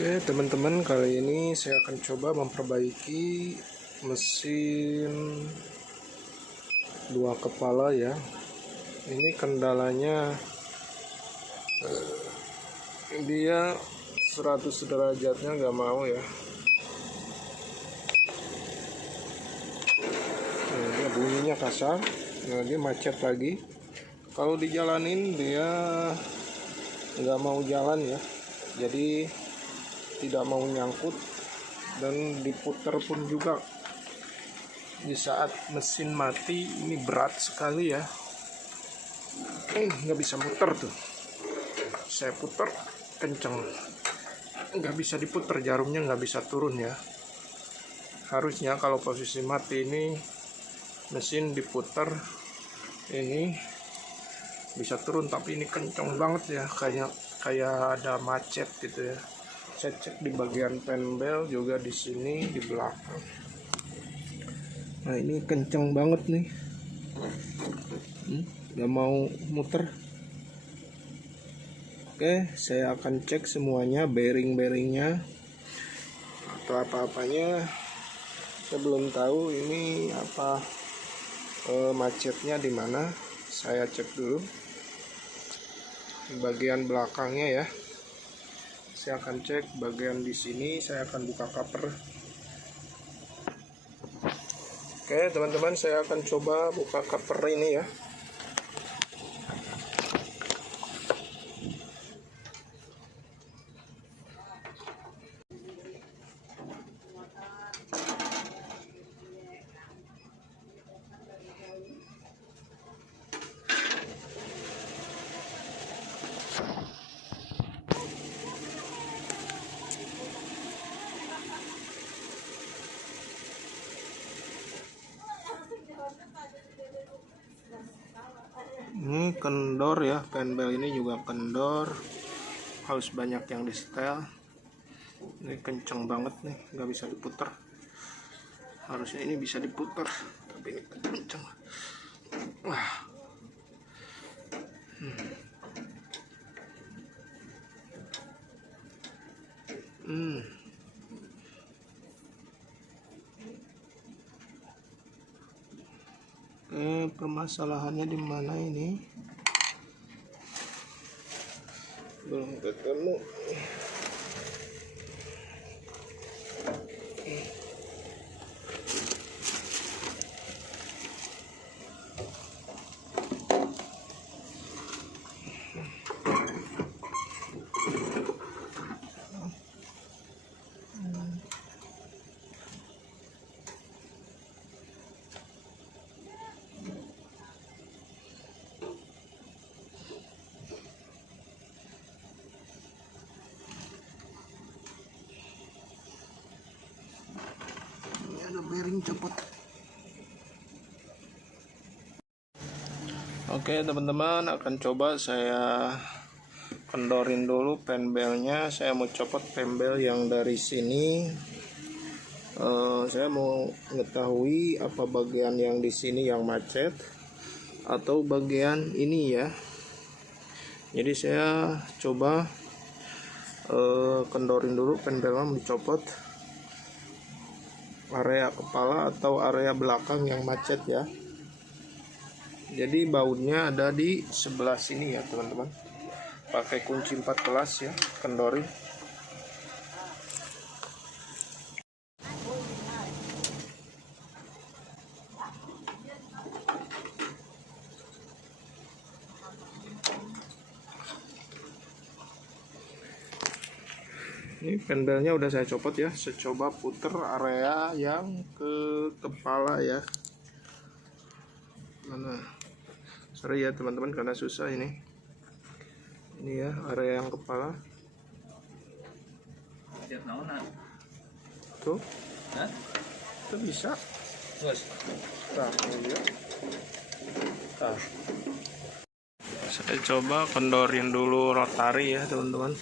Oke teman-teman, kali ini saya akan coba memperbaiki mesin dua kepala ya. Ini kendalanya dia 100 derajatnya nggak mau ya. Nah, dia bunyinya kasar, nah, dia macet lagi. Kalau dijalanin dia nggak mau jalan ya, jadi tidak mau nyangkut, dan diputer pun juga di saat mesin mati ini berat sekali ya. Nggak bisa muter tuh, saya puter kenceng, nggak bisa diputer, jarumnya nggak bisa turun ya. Harusnya kalau posisi mati ini mesin diputer ini bisa turun, tapi ini kenceng banget ya, kayak ada macet gitu ya. Saya cek di bagian penbel juga, di sini di belakang. Nah ini kenceng banget nih, nggak mau muter. Oke, saya akan cek semuanya, bearing-bearingnya atau apa-apanya. Saya belum tahu ini apa, macetnya di mana. Saya cek dulu di bagian belakangnya ya. Saya akan cek bagian di sini, saya akan buka cover. Oke teman-teman, saya akan coba buka cover ini ya. Ini kendor ya, penbel ini juga kendor, harus banyak yang di setel. Ini kenceng banget nih, nggak bisa diputer. Harusnya ini bisa diputer, tapi ini kenceng. Wah. Permasalahannya di mana ini? Belum ketemu. Ada bearing copot. Oke teman-teman, akan coba saya kendorin dulu penbelnya. Saya mau copot penbel yang dari sini. Saya mau mengetahui apa bagian yang di sini yang macet atau bagian ini ya. Jadi saya coba kendorin dulu penbelnya, mau dicopot area kepala atau area belakang yang macet ya. Jadi bautnya ada di sebelah sini ya teman-teman. Pakai kunci 14 ya, kendorin. Ini penbelnya udah saya copot ya. Saya coba puter area yang ke kepala ya. Mana? Sorry ya teman-teman, karena susah ini. Ini ya area yang kepala. Tuh. Itu bisa. Nah, ini ya. Nah. Saya coba kendorin dulu rotari ya teman-teman.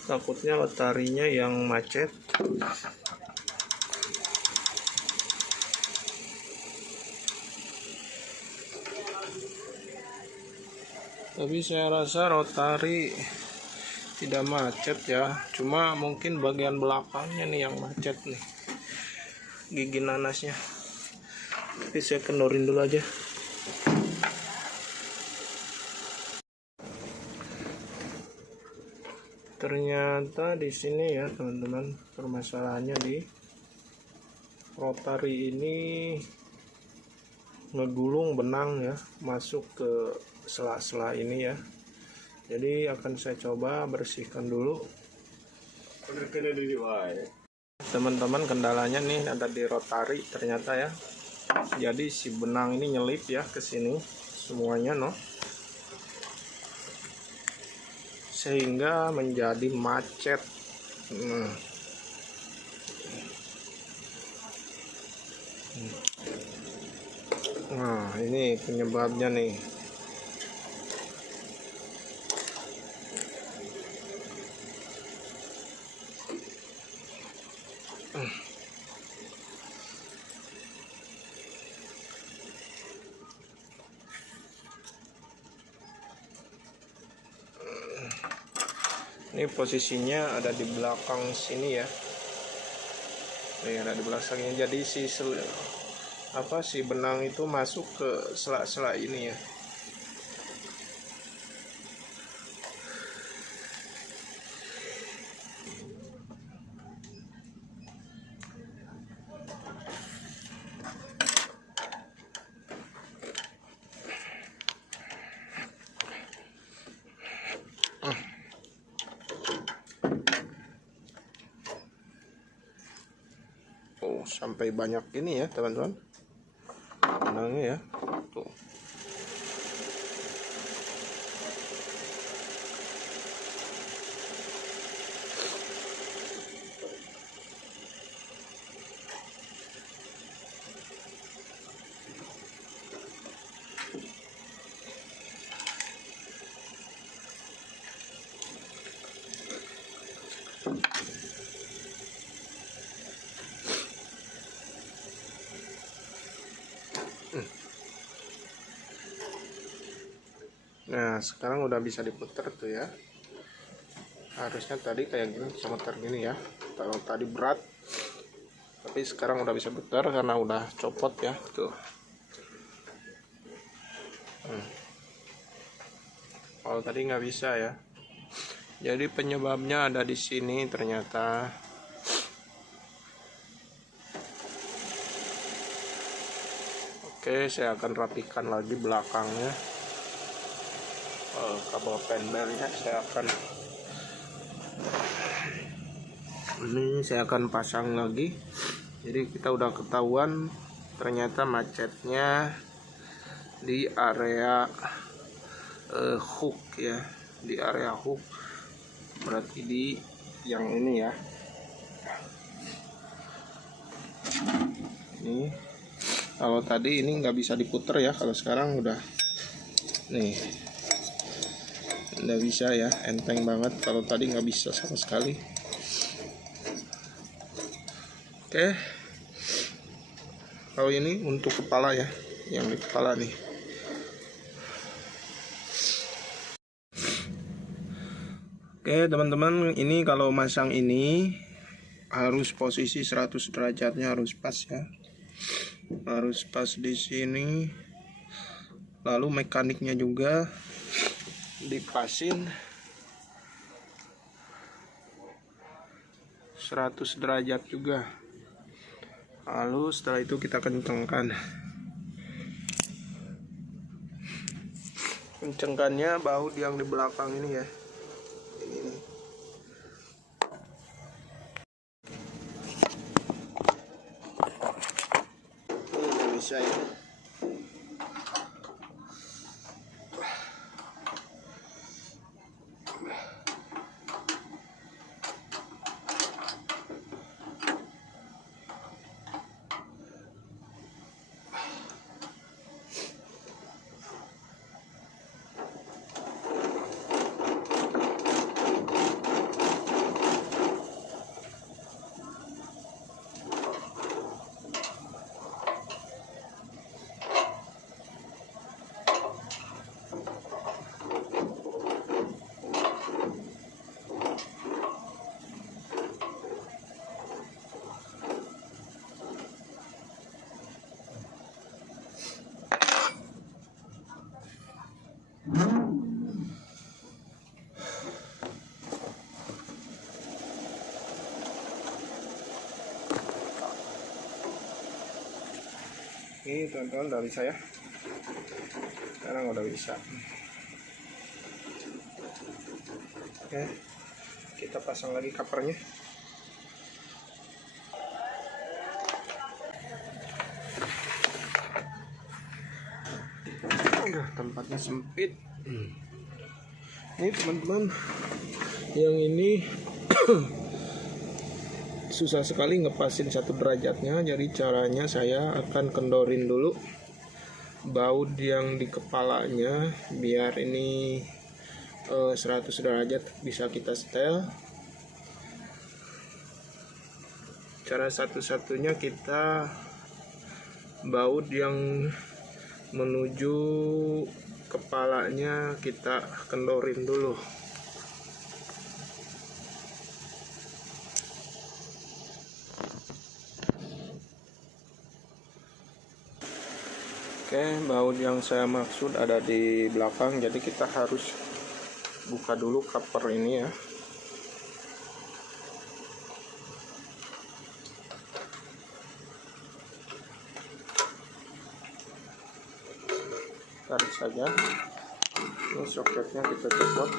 Takutnya rotarinya yang macet. Tapi saya rasa rotari tidak macet ya, cuma mungkin bagian belakangnya nih yang macet nih, gigi nanasnya. Tapi saya kendorin dulu aja. Ternyata di sini ya teman-teman, permasalahannya di rotari ini ngegulung benang ya, masuk ke sela-sela ini ya. Jadi akan saya coba bersihkan dulu. Teman-teman, kendalanya nih ada di rotari ternyata ya. Jadi si benang ini nyelip ya ke sini semuanya no. Sehingga menjadi macet. Nah, ini penyebabnya nih. Ini posisinya ada di belakang sini ya. Ini ada di belakangnya. Jadi si benang itu masuk ke sela-sela ini ya. Oh, sampai banyak ini ya teman-teman, benangnya ya tuh. Nah, sekarang udah bisa diputer tuh ya. Harusnya tadi kayak gini, muter gini ya. Kalau tadi berat, tapi sekarang udah bisa putar karena udah copot ya tuh. Kalau tadi nggak bisa ya. Jadi penyebabnya ada di sini ternyata. Oke, saya akan rapikan lagi belakangnya. Kabel pendelnya saya akan pasang lagi. Jadi kita udah ketahuan ternyata macetnya di area hook ya, di area hook, berarti di yang ini ya. Ini kalau tadi ini nggak bisa diputer ya, kalau sekarang udah nih nggak bisa ya, enteng banget. Kalau tadi nggak bisa sama sekali. Oke, kalau ini untuk kepala ya, yang di kepala nih. Oke teman-teman, ini kalau masang ini harus posisi 100 derajatnya harus pas ya, harus pas di sini. Lalu mekaniknya juga dipasin 100 derajat juga. Lalu setelah itu kita kencengkan. Kencengkannya baut yang di belakang ini ya. Ini. Ini bisa ya. Ini teman-teman udah bisa ya. Sekarang udah bisa. Oke, kita pasang lagi covernya. Tempatnya sempit. Ini teman-teman, yang ini susah sekali ngepasin 1 derajatnya. Jadi caranya saya akan kendorin dulu baut yang di kepalanya biar ini 100 derajat bisa kita setel. Cara satu-satunya kita baut yang menuju kepalanya kita kendorin dulu. Oke, baut yang saya maksud ada di belakang, jadi kita harus buka dulu cover ini ya. Tarik saja. Ini soketnya kita copot.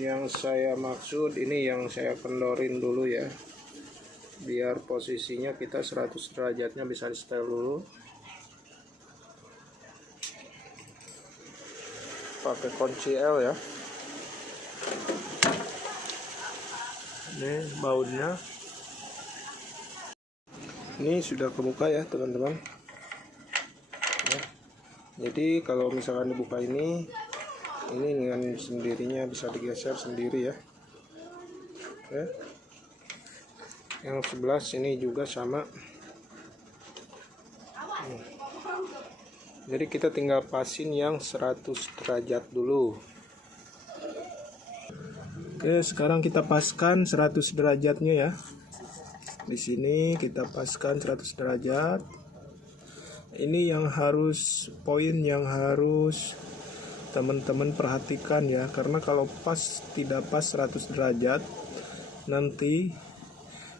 Yang saya maksud ini yang saya kendorin dulu ya, biar posisinya kita 100 derajatnya bisa di setel dulu. Pakai kunci L ya. Ini bautnya. Ini sudah kebuka ya teman-teman. Jadi kalau misalkan dibuka ini dengan sendirinya bisa digeser sendiri ya. Oke. Yang sebelah sini juga sama. Jadi kita tinggal pasin yang 100 derajat dulu. Oke, sekarang kita paskan 100 derajatnya ya. Di sini kita paskan 100 derajat. Ini yang harus poin yang harus teman-teman perhatikan ya, karena kalau tidak pas 100 derajat nanti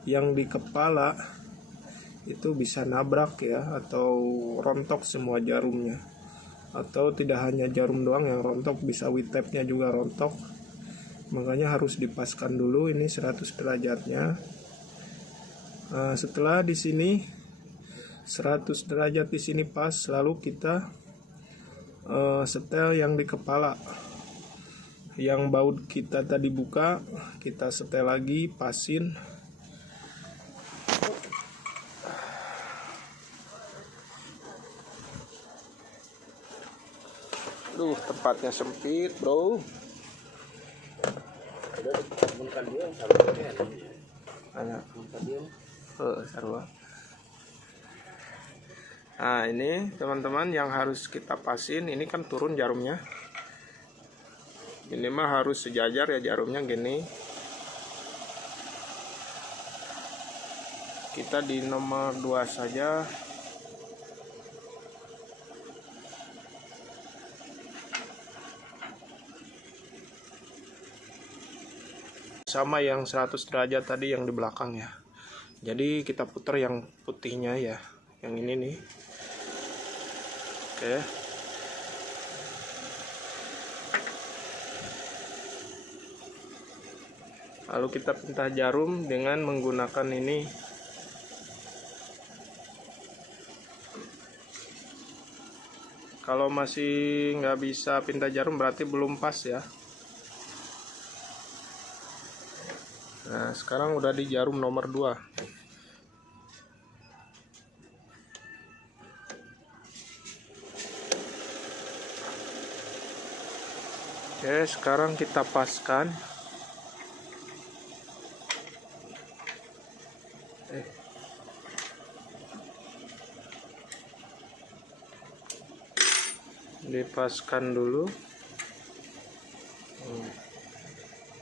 yang di kepala itu bisa nabrak ya, atau rontok semua jarumnya. Atau tidak hanya jarum doang yang rontok, bisa witapnya juga rontok. Makanya harus dipaskan dulu ini 100 derajatnya. Nah, setelah di sini 100 derajat di sini pas, lalu kita setel yang di kepala. Yang baut kita tadi buka, kita setel lagi, pasin. Duh, tempatnya sempit, bro. Nah, ini teman-teman yang harus kita pasin, ini kan turun jarumnya. Minimal harus sejajar ya jarumnya gini. Kita di nomor 2 saja. Sama yang 100 derajat tadi yang di belakang ya. Jadi kita putar yang putihnya ya, yang ini nih. Oke. Lalu kita pintah jarum dengan menggunakan ini. Kalau masih nggak bisa pintah jarum berarti belum pas ya. Nah, sekarang udah di jarum nomor 2. Oke, sekarang kita paskan. Dipaskan dulu.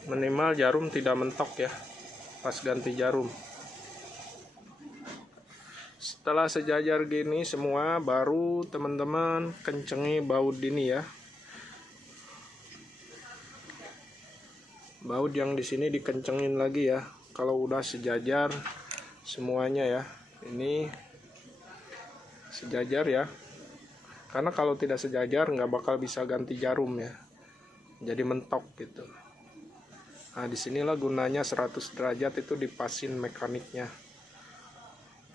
Minimal jarum tidak mentok ya pas ganti jarum. Setelah sejajar gini semua, baru teman-teman kencengi baut ini ya. Baut yang di sini dikencengin lagi ya. Kalau udah sejajar semuanya ya. Ini sejajar ya. Karena kalau tidak sejajar nggak bakal bisa ganti jarum ya. Jadi mentok gitu. Nah, disinilah gunanya 100 derajat itu dipasin mekaniknya.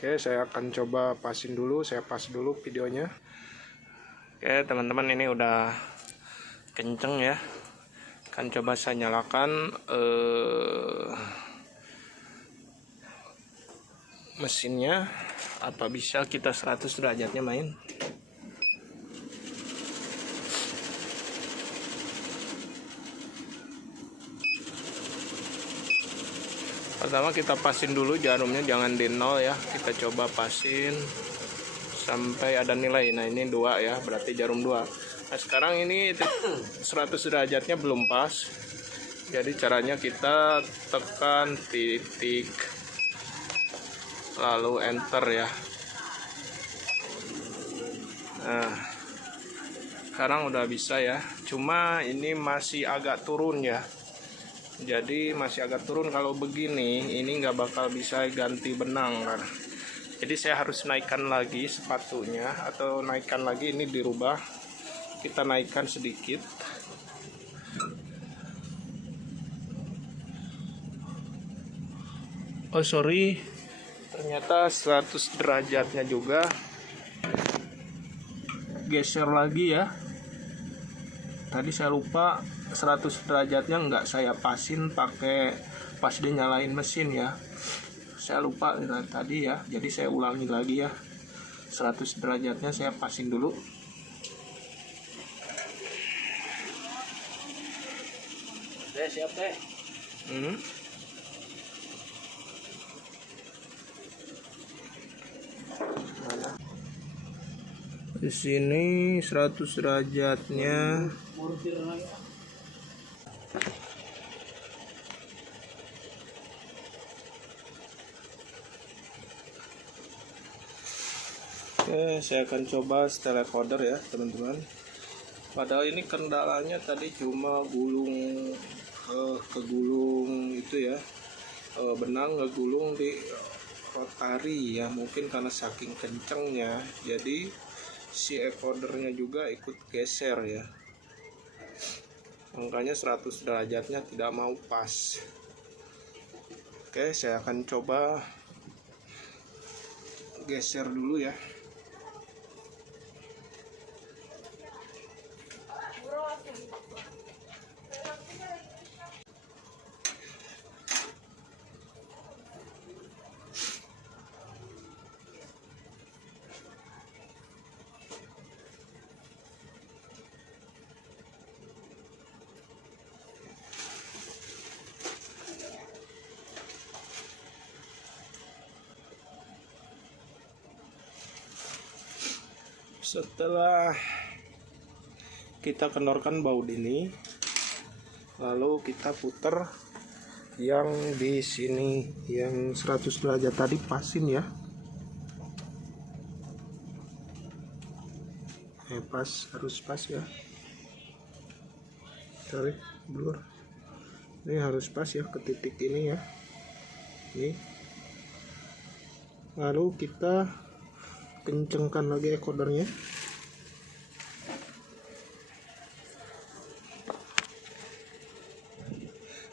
Oke, saya akan coba pasin dulu, saya pas dulu videonya. Oke, teman-teman, ini udah kenceng ya. Akan coba saya nyalakan mesinnya. Apa bisa kita 100 derajatnya main? Pertama kita pasin dulu jarumnya, jangan di nol ya. Kita coba pasin sampai ada nilai. Nah, ini 2 ya, berarti jarum 2. Nah, sekarang ini 100 derajatnya belum pas. Jadi caranya kita tekan titik lalu enter ya. Nah, sekarang udah bisa ya. Cuma ini masih agak turun ya. Jadi masih agak turun. Kalau begini ini nggak bakal bisa ganti benang kan. Jadi saya harus naikkan lagi sepatunya, atau naikkan lagi, ini dirubah, kita naikkan sedikit. Oh sorry, ternyata 100 derajatnya juga geser lagi ya. Tadi saya lupa 100 derajatnya nggak saya pasin pakai pas dia nyalain mesin ya. Saya lupa tadi ya, jadi saya ulangi lagi ya. 100 derajatnya saya pasin dulu. Siap deh. Di sini 100 derajatnya. Oke, saya akan coba setel recorder ya teman-teman. Padahal ini kendalanya tadi cuma gulung kegulung itu ya, benang ngegulung di rotari ya, mungkin karena saking kencengnya jadi si encodernya juga ikut geser ya, makanya 100 derajatnya tidak mau pas. Oke, saya akan coba geser dulu ya. Setelah kita kendorkan baut ini, lalu kita putar yang di sini, yang 100 derajat tadi pasin ya. Pas, harus pas ya. Tarik blur. Ini harus pas ya ke titik ini ya. Ini. Lalu kita kencengkan lagi encodernya.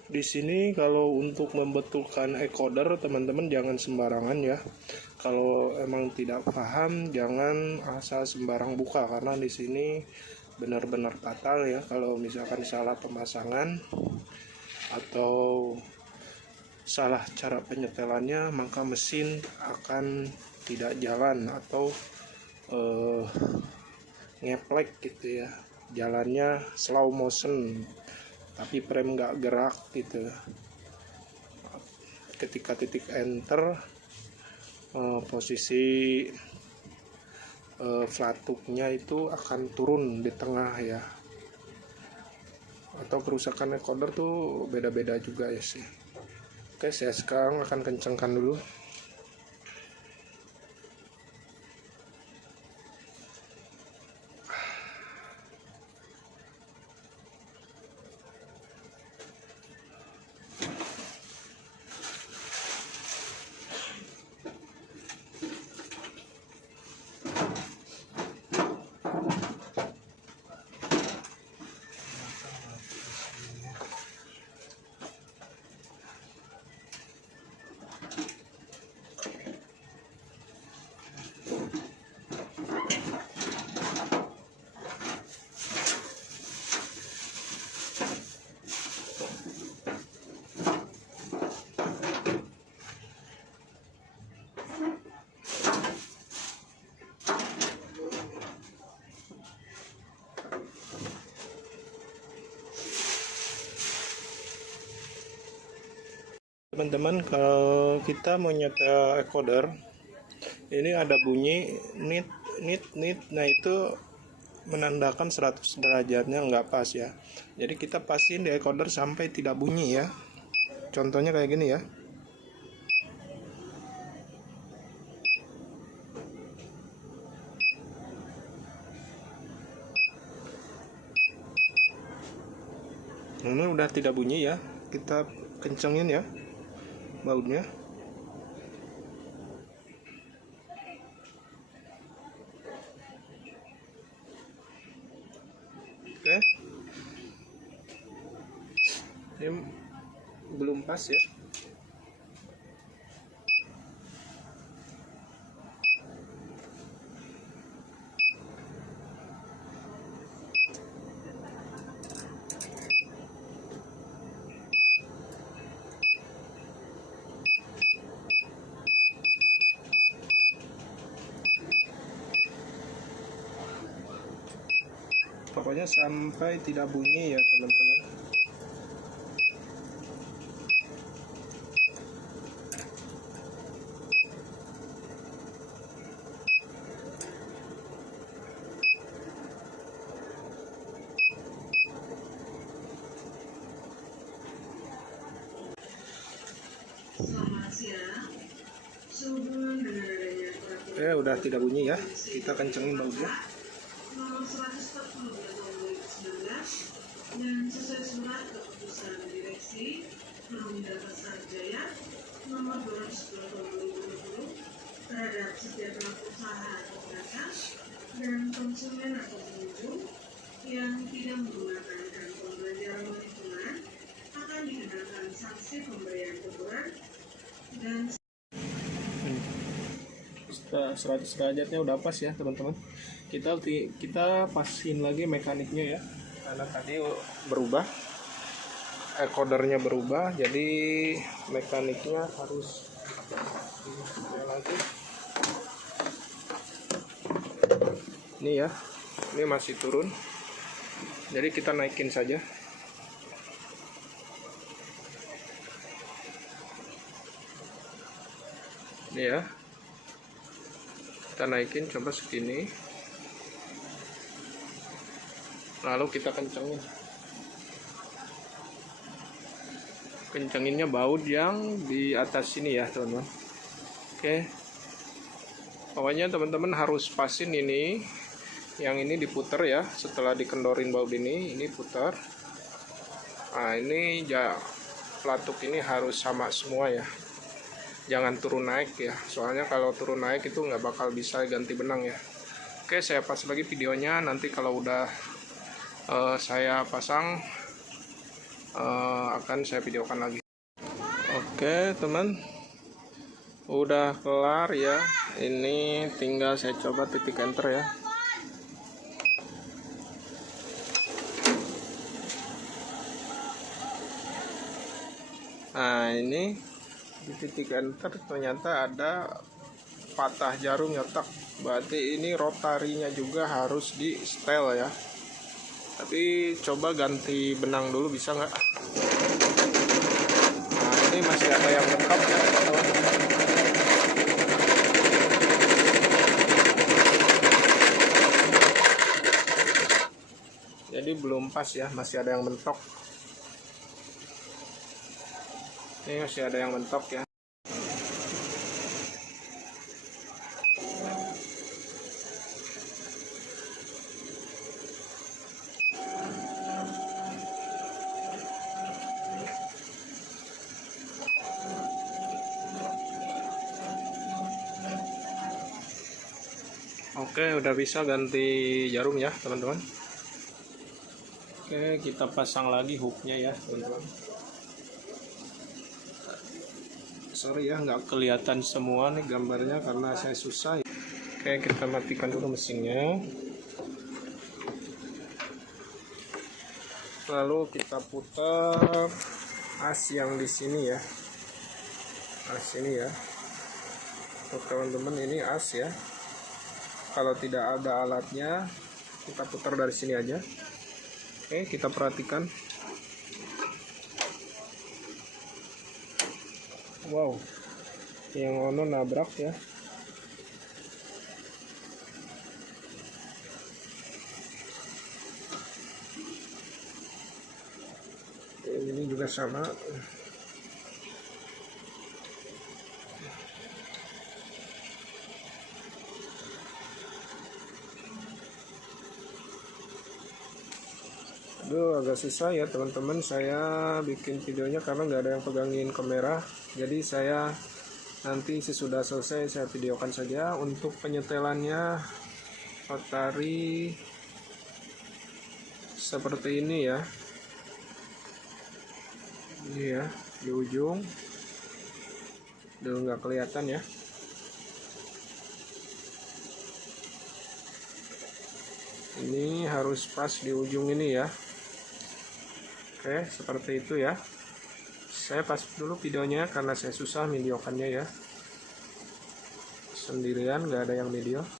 Di sini kalau untuk membetulkan encoder teman-teman jangan sembarangan ya. Kalau emang tidak paham jangan asal sembarang buka, karena di sini benar-benar fatal ya kalau misalkan salah pemasangan atau salah cara penyetelannya, maka mesin akan tidak jalan atau ngeplek gitu ya, jalannya slow motion tapi frame nggak gerak gitu. Ketika titik enter, posisi flathooknya itu akan turun di tengah ya. Atau kerusakan encoder tuh beda-beda juga ya sih. Oke, saya sekarang akan kencangkan dulu. Teman-teman, kalau kita mau nyata encoder, ini ada bunyi nit nit nit. Nah, itu menandakan 100 derajatnya nggak pas ya. Jadi kita pastiin di encoder sampai tidak bunyi ya. Contohnya kayak gini ya. Ini udah tidak bunyi ya. Kita kencengin ya bautnya. Oke. Ini belum pas ya. Pokoknya sampai tidak bunyi ya teman-teman. Oke, udah tidak bunyi ya. Kita kencengin bautnya. Nomor 140 tahun 2019 dan sesuai surat keputusan direksi Perumda Sarjaya nomor 210 tahun 2020 terhadap setiap pelaku usaha atau pedagang dan konsumen atau pengunjung yang tidak menggunakan kantong belanja ramah lingkungan akan dikenakan sanksi pemberian teguran dan 100 derajatnya udah pas ya teman-teman. Kita pasin lagi mekaniknya ya, karena tadi berubah, encodernya berubah, jadi mekaniknya harus lagi. Ini ya, ini masih turun, jadi kita naikin saja. Ini ya, kita naikin coba segini, lalu kita kencenginnya baut yang di atas sini ya teman-teman. Oke, pokoknya teman-teman harus pasin ini, yang ini diputer ya, setelah dikendorin baut ini putar. Nah, ini pelatuk ini harus sama semua ya, jangan turun naik ya, soalnya kalau turun naik itu nggak bakal bisa ganti benang ya. Oke, saya pas lagi videonya, nanti kalau udah saya pasang akan saya videokan lagi. Oke teman, udah kelar ya, ini tinggal saya coba titik enter ya. Nah, ini di titik enter ternyata ada patah jarum nyetak, berarti ini rotarinya juga harus di setel ya. Tapi coba ganti benang dulu, bisa nggak? Nah, ini masih ada yang mentok ya teman-teman. Jadi belum pas ya, masih ada yang mentok. Ini masih ada yang mentok ya. Oke, udah bisa ganti jarum ya teman-teman. Oke, kita pasang lagi hooknya ya teman-teman. Sorry ya, nggak kelihatan semua nih gambarnya karena saya susah. Oke, kita matikan dulu mesinnya. Lalu kita putar as yang di sini ya. As ini ya. Untuk teman-teman, ini as ya. Kalau tidak ada alatnya, kita putar dari sini aja. Oke, kita perhatikan. Wow, yang ono nabrak ya. Ini juga sama. Aduh, agak susah ya teman-teman, saya bikin videonya karena nggak ada yang pegangin kamera. Jadi saya nanti sesudah selesai saya videokan saja. Untuk penyetelannya Otari seperti ini ya. Ini ya di ujung. Udah nggak kelihatan ya. Ini harus pas di ujung ini ya. Oke, seperti itu ya. Saya pas dulu videonya karena saya susah videokannya ya. Sendirian, nggak ada yang video.